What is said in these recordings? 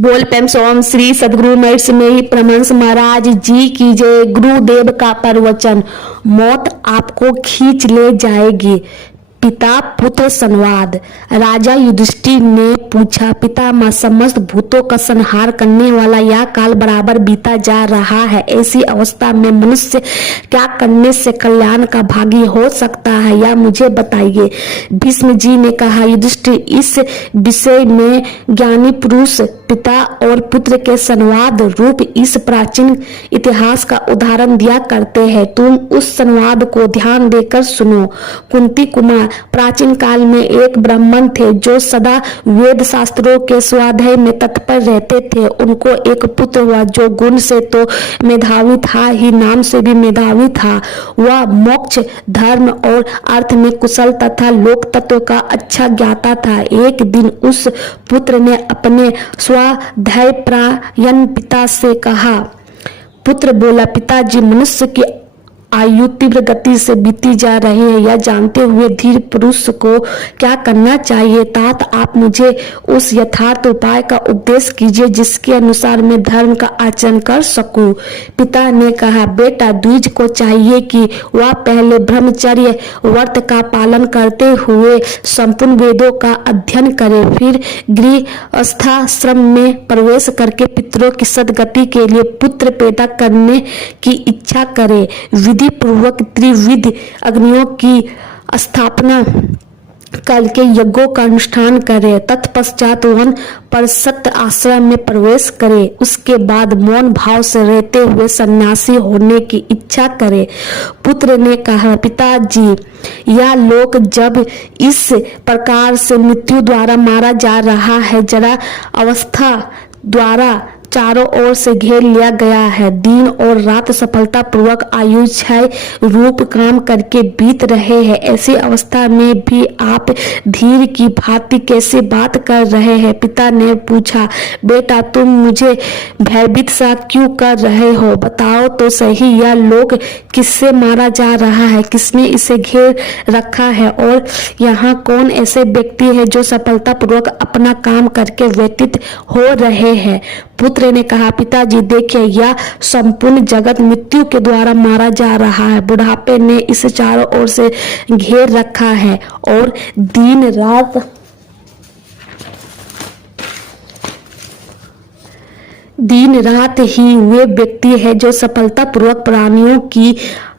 बोल पेम सोम श्री सदगुरु महर्षि में परमहंस महाराज जी की जय। गुरुदेव का प्रवचन। मौत आपको खींच ले जाएगी। पिता पुत्र संवाद। राजा युधिष्ठिर ने पूछा, पितामह, समस्त भूतों का संहार करने वाला यह काल बराबर बीता जा रहा है। ऐसी अवस्था में मनुष्य क्या करने से कल्याण का भागी हो सकता है, यह मुझे बताइए। भीष्म जी ने कहा, युधिष्ठिर, इस विषय में ज्ञानी पुरुष पिता और पुत्र के संवाद रूप इस प्राचीन इतिहास का उदाहरण दिया करते हैं। तुम उस संवाद को ध्यान देकर सुनो। कुंती कुमार, प्राचीन काल में एक ब्राह्मण थे जो सदा वेद शास्त्रों के स्वाध्याय में तत्पर रहते थे। उनको एक पुत्र हुआ जो गुण से तो मेधावी था ही, नाम से भी मेधावी था। वह मोक्ष, धर्म और अर्थ में कुशल तथा लोक तत्व का अच्छा ज्ञाता था। एक दिन उस पुत्र ने अपने स्वाध्याय परायण पिता से कहा। पुत्र बोला, पिताजी, मनुष्य की आयु तीव्र गति से बीती जा रही है। यह जानते हुए धीर पुरुष को क्या करना चाहिए? तात आप मुझे उस यथार्थ उपाय का उपदेश कीजिए जिसके अनुसार मैं धर्म का आचरण कर सकूं। पिता ने कहा, बेटा, द्विज को चाहिए कि वह पहले ब्रह्मचर्य व्रत का पालन करते हुए संपूर्ण वेदों का अध्ययन करे, फिर गृहस्थाश्रम में प्रवेश करके पितरों की सद्गति के लिए पुत्र पैदा करने की इच्छा करे, विधि पूर्वक त्रिविध अग्नियों की स्थापना करके यज्ञों का अनुष्ठान करे, तत्पश्चात वन परसत आश्रम में प्रवेश करे, उसके बाद मौन भाव से रहते हुए सन्यासी होने की इच्छा करे। पुत्र ने कहा, पिताजी, यह लोक जब इस प्रकार से मृत्यु द्वारा मारा जा रहा है, जरा अवस्था द्वारा चारों ओर से घेर लिया गया है। दिन और रात सफलता पूर्वक आयु क्षय रूप काम करके बीत रहे हैं। ऐसी अवस्था में भी आप धीर की भांति कैसे बात कर रहे हैं? पिता ने पूछा, बेटा, तुम मुझे भयभीत सा क्यों कर रहे हो? बताओ तो सही, यह लोक किससे मारा जा रहा है? किसने इसे घेर रखा है? और यहाँ कौन ऐसे व्यक्ति है जो सफलता पूर्वक अपना काम करके व्यतीत हो रहे हैं? पुत्र ने कहा, पिताजी, देखिए, यह संपूर्ण जगत मृत्यु के द्वारा मारा जा रहा है। बुढ़ापे ने इसे चारों ओर से घेर रखा है और दिन रात ही वे व्यक्ति है जो सफलता पूर्वक प्राणियों की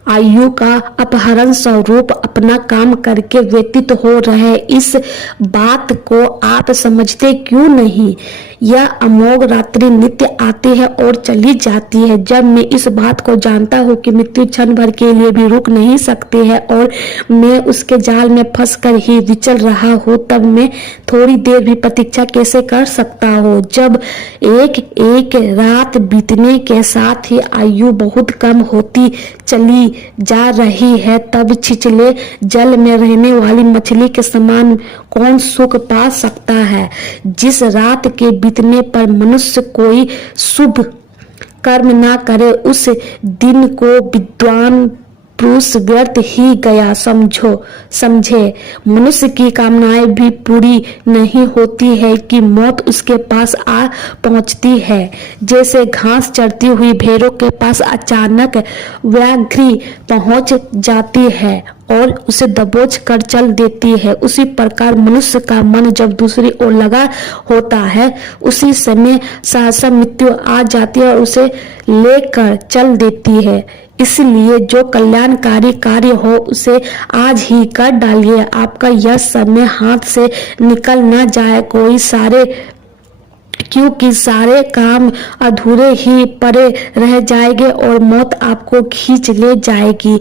आयु का अपहरण स्वरूप अपना काम करके व्यतीत हो रहे। इस बात को आप समझते क्यों नहीं? यह अमोघ रात्रि नित्य आती है और चली जाती है। जब मैं इस बात को जानता हूँ कि मृत्यु क्षण भर के लिए भी रुक नहीं सकती है और मैं उसके जाल में फंसकर ही विचल रहा हूँ, तब मैं थोड़ी देर भी प्रतीक्षा कैसे कर सकता हूँ? जब एक एक रात बीतने के साथ ही आयु बहुत कम होती चली जा रही है, तब छिछले जल में रहने वाली मछली के समान कौन सुख पा सकता है? जिस रात के बीतने पर मनुष्य कोई शुभ कर्म ना करे, उस दिन को विद्वान पुरुष व्यर्थ ही गया समझे। मनुष्य की कामनाएं भी पूरी नहीं होती है कि मौत उसके पास आ पहुंचती है। जैसे घास चरती हुई भेड़ों के पास अचानक व्याघ्र पहुंच जाती है और उसे दबोच कर चल देती है, उसी प्रकार मनुष्य का मन जब दूसरी ओर लगा होता है, उसी समय सहसा मृत्यु आ जाती है और उसे लेकर चल देती है। इसलिए जो कल्याणकारी कार्य हो उसे आज ही कर डालिए। आपका यह समय हाथ से निकल न जाए क्योंकि सारे काम अधूरे ही पड़े रह जाएंगे और मौत आपको खींच ले जाएगी।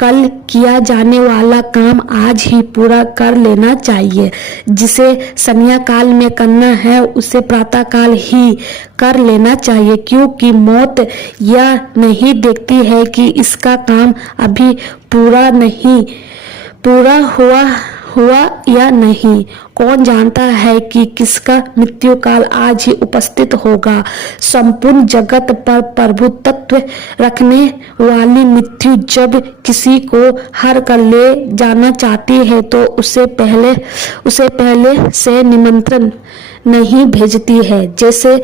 कल किया जाने वाला काम आज ही पूरा कर लेना चाहिए। जिसे संध्या काल में करना है उसे प्रातः काल ही कर लेना चाहिए, क्योंकि मौत यह नहीं देखती है कि इसका काम अभी पूरा हुआ या नहीं। कौन जानता है कि किसका मृत्यु काल आज ही उपस्थित होगा? संपूर्ण जगत पर प्रभुत्व रखने वाली मृत्यु जब किसी को हर कर ले जाना चाहती है तो उसे पहले से नहीं भेजती है। जैसे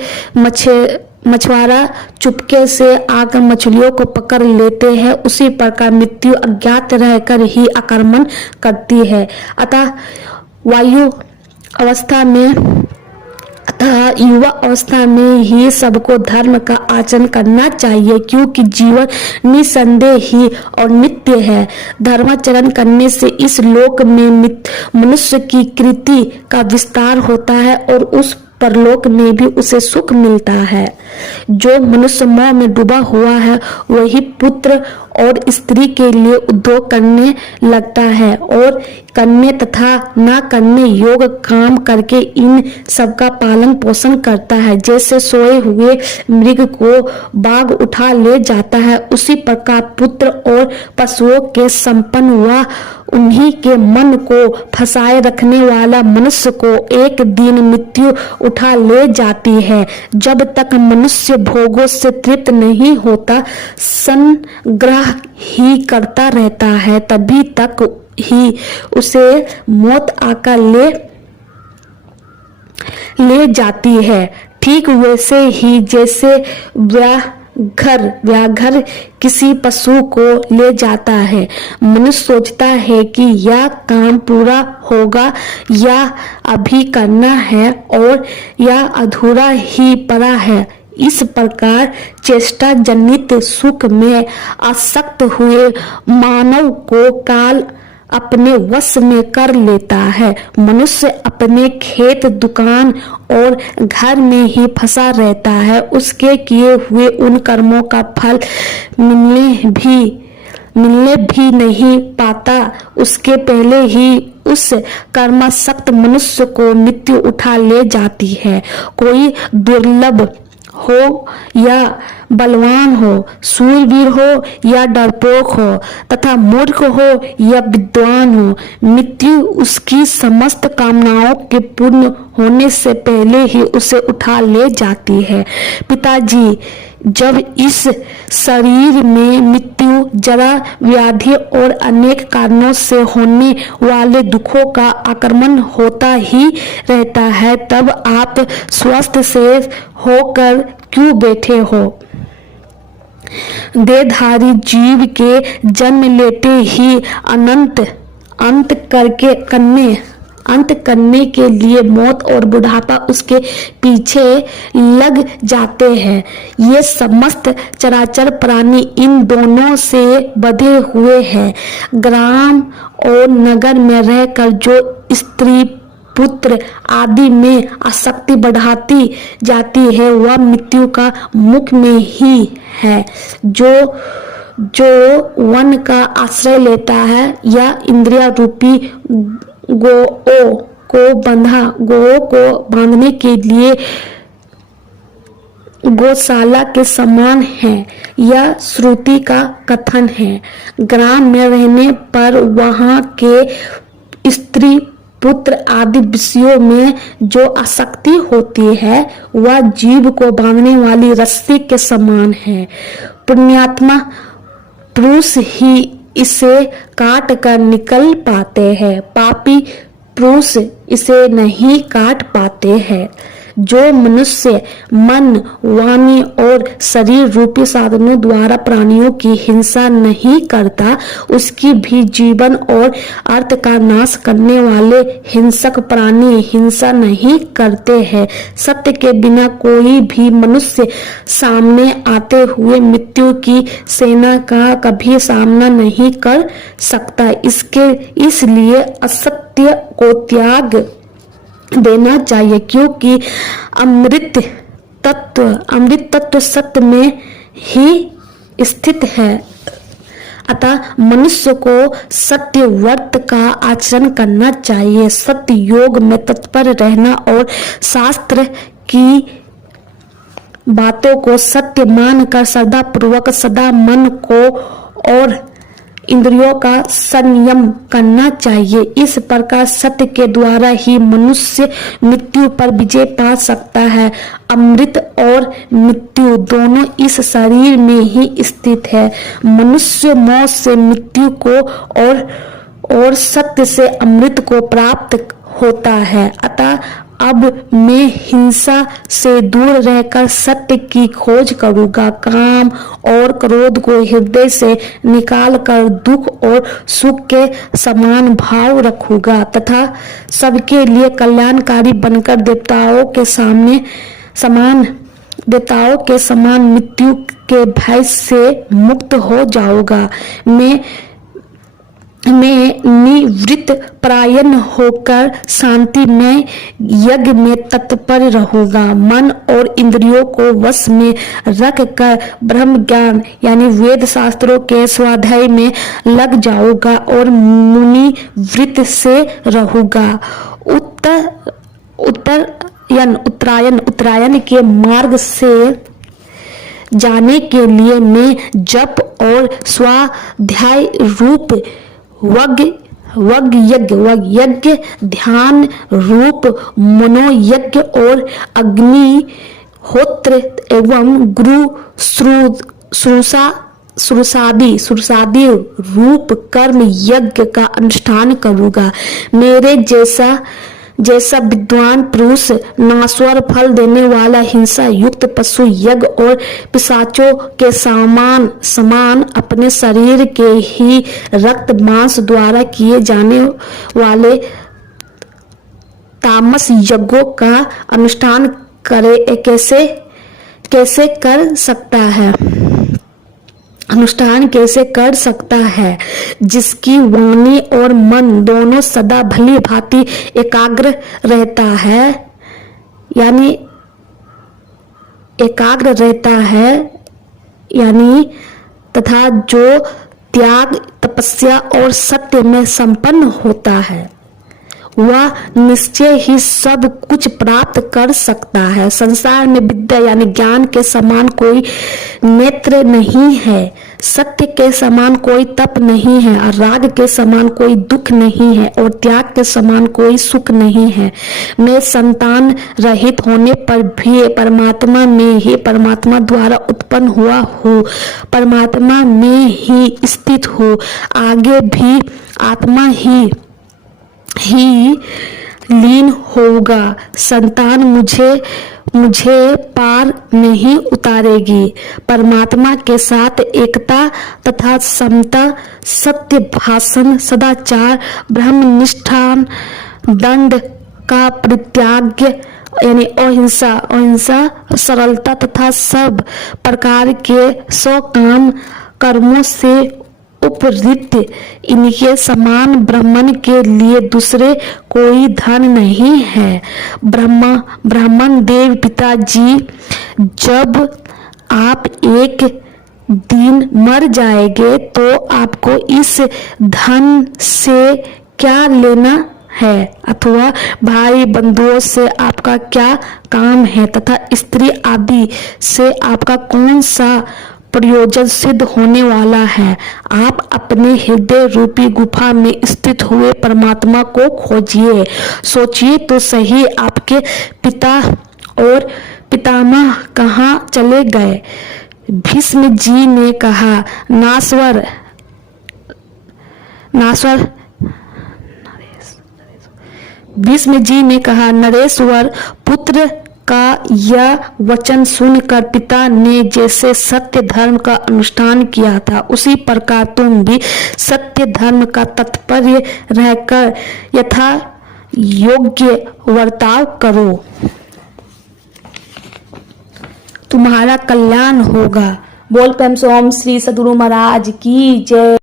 मछुआरा चुपके से आकर मछलियों को पकड़ लेते हैं, उसी प्रकार मृत्यु अज्ञात रहकर ही आक्रमण करती है। अतः युवा अवस्था में ही सबको धर्म का आचरण करना चाहिए, क्योंकि जीवन निसंदेह ही और नित्य है। धर्माचरण करने से इस लोक में मनुष्य की कृति का विस्तार होता है और उस परलोक में भी उसे सुख मिलता है। जो मनुष्य मोह में डूबा हुआ है वही पुत्र और स्त्री के लिए उद्योग करने लगता है और करने तथा न करने योग्य काम करके इन सबका पालन पोषण करता है। जैसे सोए हुए मृग को बाघ उठा ले जाता है, उसी प्रकार पुत्र और पशुओं के संपन्न व उन्हीं के मन को फंसाए रखने वाला मनुष्य को एक दिन मृत्यु उठा ले जाती है। जब तक मनुष्य भोगों से तृप्त नहीं होता, संग्रह ही करता रहता है, तभी तक ही उसे मौत आकर ले जाती है। ठीक वैसे ही जैसे व्याघ्र किसी पशु को ले जाता है, मनुष्य सोचता है कि यह काम पूरा होगा या अभी करना है और यह अधूरा ही पड़ा है। इस प्रकार चेष्टा जनित सुख में आसक्त हुए मानव को काल अपने वश में कर लेता है। मनुष्य अपने खेत, दुकान और घर में ही फंसा रहता है। उसके किए हुए उन कर्मों का फल मिलने भी नहीं पाता। उसके पहले ही उस कर्मासक्त मनुष्य को मृत्यु उठा ले जाती है। कोई दुर्लभ हो या बलवान हो, शूरवीर हो या डरपोक हो तथा मूर्ख हो या विद्वान हो, मृत्यु उसकी समस्त कामनाओं के पूर्ण होने से पहले ही उसे उठा ले जाती है। पिताजी, जब इस शरीर में मृत्यु, जरा, व्याधि और अनेक कारणों से होने वाले दुखों का आक्रमण होता ही रहता है, तब आप स्वस्थ से होकर क्यों बैठे हो? देहधारी जीव के जन्म लेते ही अंत करने के लिए मौत और बुढ़ापा उसके पीछे लग जाते हैं। ये समस्त चराचर प्राणी इन दोनों से बंधे हुए हैं। ग्राम और नगर में रहकर जो स्त्री, पुत्र आदि में आसक्ति बढ़ाती जाती है, वह मृत्यु का मुख में ही है। जो वन का आश्रय लेता है या इंद्रिया रूपी गोओं को बांधने के लिए गौशाला के समान है, यह श्रुति का कथन है। ग्राम में रहने पर वहां के स्त्री, पुत्र आदि विषयों में जो आसक्ति होती है, वह जीव को बांधने वाली रस्सी के समान है। पुण्यात्मा पुरुष ही इसे काट कर निकल पाते हैं, पापी पुरुष इसे नहीं काट पाते हैं। जो मनुष्य मन, वाणी और शरीर रूपी साधनों द्वारा प्राणियों की हिंसा नहीं करता, उसकी भी जीवन और अर्थ का नाश करने वाले हिंसक प्राणी हिंसा नहीं करते हैं। सत्य के बिना कोई भी मनुष्य सामने आते हुए मृत्यु की सेना का कभी सामना नहीं कर सकता। इसलिए असत्य को त्याग देना चाहिए, क्योंकि अमृत तत्व सत्य में ही स्थित है। अतः मनुष्य को सत्य व्रत का आचरण करना चाहिए। सत्य योग में तत्पर रहना और शास्त्र की बातों को सत्य मानकर श्रद्धा पूर्वक सदा मन को और इंद्रियों का संयम करना चाहिए। इस प्रकार सत्य के द्वारा ही मनुष्य मृत्यु पर विजय पा सकता है। अमृत और मृत्यु दोनों इस शरीर में ही स्थित है। मनुष्य मौत से मृत्यु को और सत्य से अमृत को प्राप्त होता है। अतः अब मैं हिंसा से दूर रहकर सत्य की खोज करूंगा। काम और क्रोध को हृदय से निकाल कर दुख और सुख के समान भाव रखूंगा तथा सबके लिए कल्याणकारी बनकर देवताओं के समान मृत्यु के भय से मुक्त हो जाऊंगा। मैं निवृत्त परायण होकर शांति में यज्ञ में तत्पर रहूंगा। मन और इंद्रियों को वश में रख कर ब्रह्म ज्ञान यानी वेद शास्त्रों के स्वाध्याय में लग जाऊंगा और मुनि वृत्त से रहूंगा। उत्तरायण के मार्ग से जाने के लिए मैं जप और स्वाध्याय रूप यज्ञ ध्यान रूप मनोयज्ञ और अग्निहोत्र एवं गुरु सुरसादी रूप कर्म यज्ञ का अनुष्ठान करूंगा। मेरे जैसा विद्वान पुरुष नाश्वर फल देने वाला हिंसा युक्त पशु यज्ञ और पिशाचों के समान अपने शरीर के ही रक्त मांस द्वारा किए जाने वाले तामस यज्ञों का अनुष्ठान कैसे कर सकता है जिसकी वाणी और मन दोनों सदा भली भांति एकाग्र रहता है तथा जो त्याग तपस्या और सत्य में संपन्न होता है वह निश्चय ही सब कुछ प्राप्त कर सकता है। संसार में विद्या यानी ज्ञान के समान कोई नेत्र नहीं है, सत्य के समान कोई तप नहीं है और राग के समान कोई दुख नहीं है और त्याग के समान कोई सुख नहीं है। मैं संतान रहित होने पर भी परमात्मा में ही परमात्मा द्वारा उत्पन्न हुआ हूँ, परमात्मा में ही स्थित हूँ, आगे भी आत्मा ही लीन होगा। संतान मुझे पार नहीं उतारेगी। परमात्मा के साथ एकता तथा समता, सत्य भाषण, सदाचार, ब्रह्मनिष्ठा, दंड का परित्याग यानी अहिंसा, सरलता तथा सब प्रकार के सकाम कर्मों से उपरित इनके समान ब्राह्मण के लिए दूसरे कोई धन नहीं है। ब्राह्मण देव पिताजी, जब आप एक दिन मर जाएंगे तो आपको इस धन से क्या लेना है अथवा भाई बंधुओं से आपका क्या काम है तथा स्त्री आदि से आपका कौन सा प्रयोजन सिद्ध होने वाला है। आप अपने हृदय रूपी गुफा में स्थित हुए परमात्मा को खोजिए। सोचिए तो सही, आपके पिता और पितामह कहाँ चले गए? भीष्म जी ने कहा, नरेश्वर पुत्र का यह वचन सुनकर पिता ने जैसे सत्य धर्म का अनुष्ठान किया था उसी प्रकार तुम भी सत्य धर्म का तत्पर्य रहकर यथा योग्य वर्ताव करो, तुम्हारा कल्याण होगा। बोल प्रेम से ओम श्री सद्गुरु महाराज की जय।